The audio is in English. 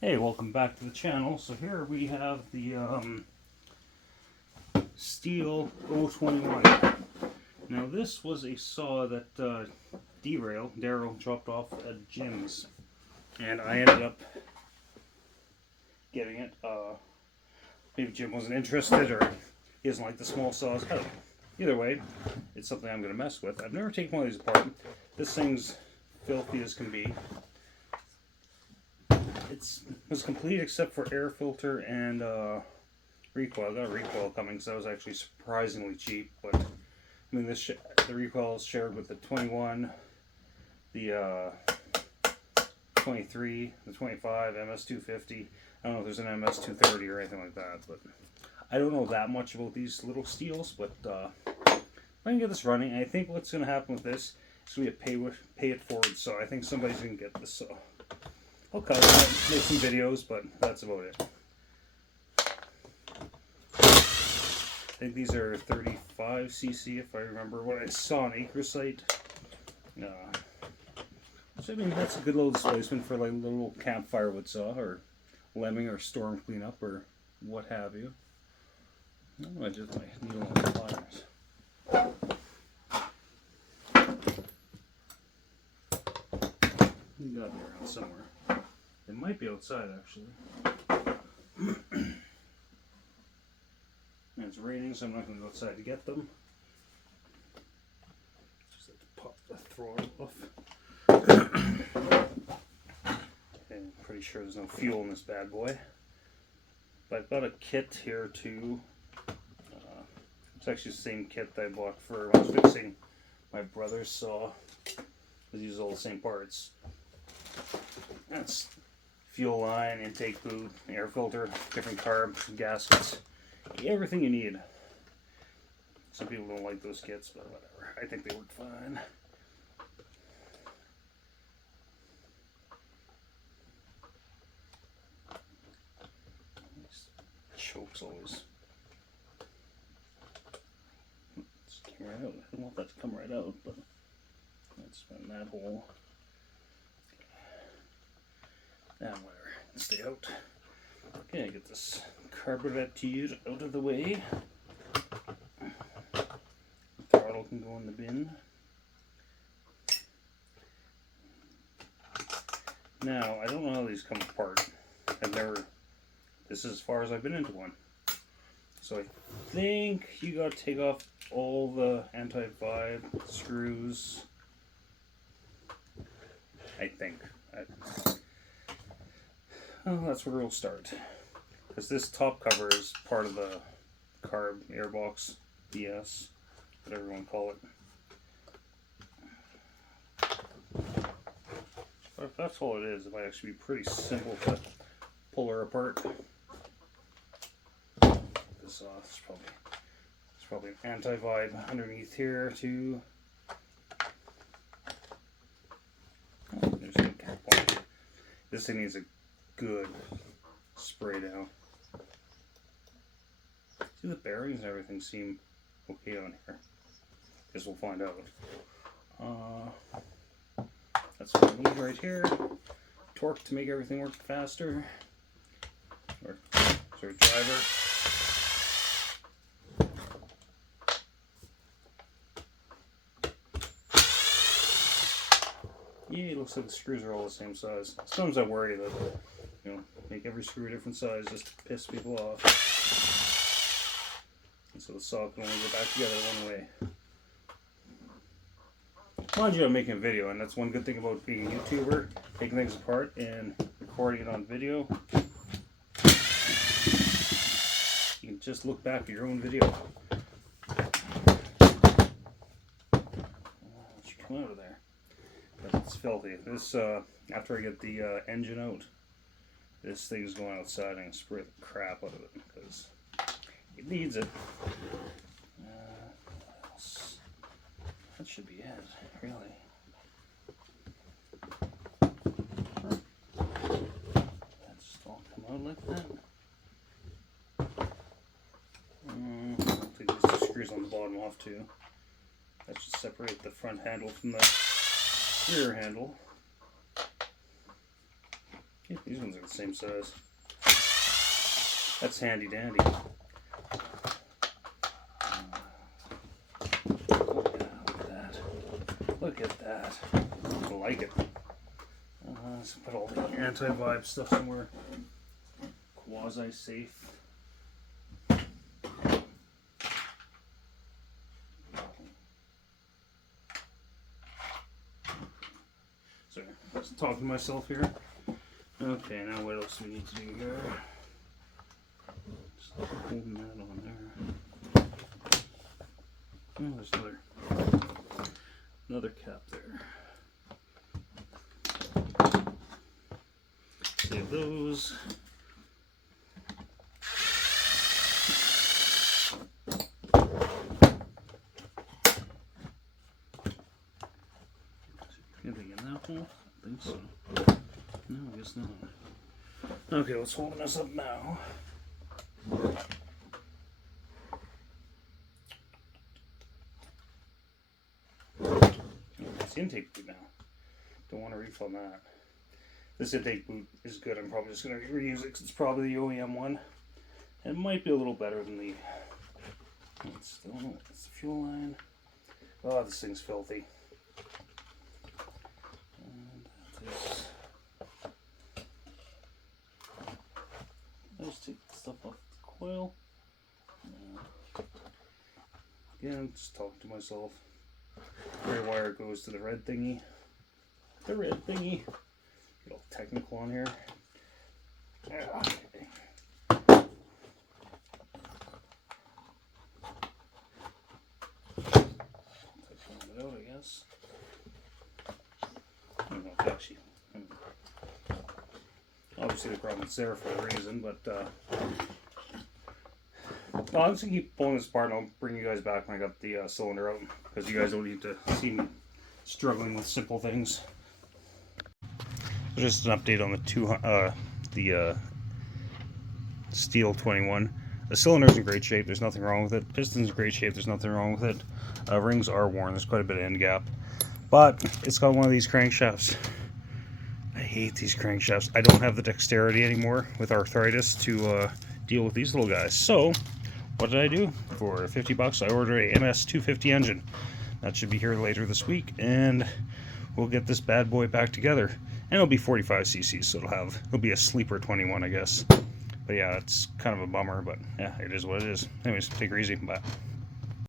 Hey, welcome back to the channel. So here we have the stihl 021. Now this was a saw that Daryl dropped off at Jim's, and I ended up getting it. Maybe Jim wasn't interested, or he doesn't like the small saws. I don't know. Either way, it's something I'm going to mess with. I've never taken one of these apart. This thing's filthy as can be. It was complete except for air filter and recoil. I got a recoil coming because that was actually surprisingly cheap. But I mean, the recoil is shared with the 21, the 23, the 25, MS250. I don't know if there's an MS230 or anything like that, but I don't know that much about these little stihls. But I can get this running. I think what's going to happen with this is we pay it forward. So I think somebody's going to get this. So I'll cut it, make some videos, but that's about it. I think these are 35cc if I remember what I saw on Acresite. So I mean, that's a good little displacement for like a little camp firewood saw or lemming or storm cleanup or what have you. Oh, I just my needle on pliers. You got me around somewhere. They might be outside actually. And it's raining, so I'm not going to go outside to get them. Just have to pop the throttle off. And I'm pretty sure there's no fuel in this bad boy. But I've got a kit here too. It's actually the same kit that I bought for when I was fixing my brother's saw. It uses all the same parts. That's fuel line, intake boot, air filter, different carb, gaskets, everything you need. Some people don't like those kits, but whatever. I think they work fine. Chokes always. It's came right out. I don't want that to come right out, but let's spin that hole. And whatever. Stay out. Okay, get this carburetor out of the way. The throttle can go in the bin. Now, I don't know how these come apart. This is as far as I've been into one. So I think you gotta take off all the anti-vibe screws. I think. Well, that's where we'll start. Because this top cover is part of the carb airbox BS, whatever you want to call it. But if that's all it is, it might actually be pretty simple to pull her apart. This off. There's probably an anti-vibe underneath here too. Oh, there's no cap on. This thing needs a good spray down. See, the bearings and everything seem okay on here. Guess we'll find out. That's what I need right here. Torque to make everything work faster. Or sort of driver. Yeah, it looks like the screws are all the same size. Sometimes I worry that, make every screw a different size just to piss people off. And so the saw can only go back together one way. Mind you, I'm making a video, and that's one good thing about being a YouTuber, taking things apart and recording it on video. You can just look back at your own video. She come out of there. But it's filthy. This, after I get the engine out, this thing's going outside and spray the crap out of it because it needs it. What else? That should be it, really. That just all come out like that. I'll take these two screws on the bottom off too. That should separate the front handle from the rear handle. Yeah, these ones are the same size. That's handy dandy. Look at that. I like it. Let's put all the anti-vibe stuff somewhere quasi-safe. Sorry, just talking to myself here. Okay, now what else do we need to do here? Just holding that on there. Oh, there's another cap there. Save those. Anything in that hole? I think so. No, I guess not. Okay, let's hold this up now. It's the intake boot now. Don't want to refill that. This intake boot is good. I'm probably just going to reuse it because it's probably the OEM one. It might be a little better than the... It's the fuel line. Oh, this thing's filthy. Just take the stuff off the coil. Again, just talking to myself. Gray wire goes to the red thingy. The red thingy. Get all technical on here. Okay. Take it out, I guess. I don't know if actually. Obviously the problem's there for a reason, but I'm just gonna keep pulling this apart and I'll bring you guys back when I got the cylinder out, because you guys don't need to see me struggling with simple things. Just an update on the stihl 21. The cylinder's in great shape, there's nothing wrong with it. Piston's in great shape, there's nothing wrong with it. Rings are worn, there's quite a bit of end gap. But it's got one of these crankshafts. I hate these crankshafts. I don't have the dexterity anymore with arthritis to deal with these little guys. So, what did I do? For 50 bucks, I ordered a MS250 engine. That should be here later this week, and we'll get this bad boy back together. And it'll be 45 cc, so it'll be a sleeper 21, I guess. But yeah, it's kind of a bummer, but yeah, it is what it is. Anyways, take her easy. Bye.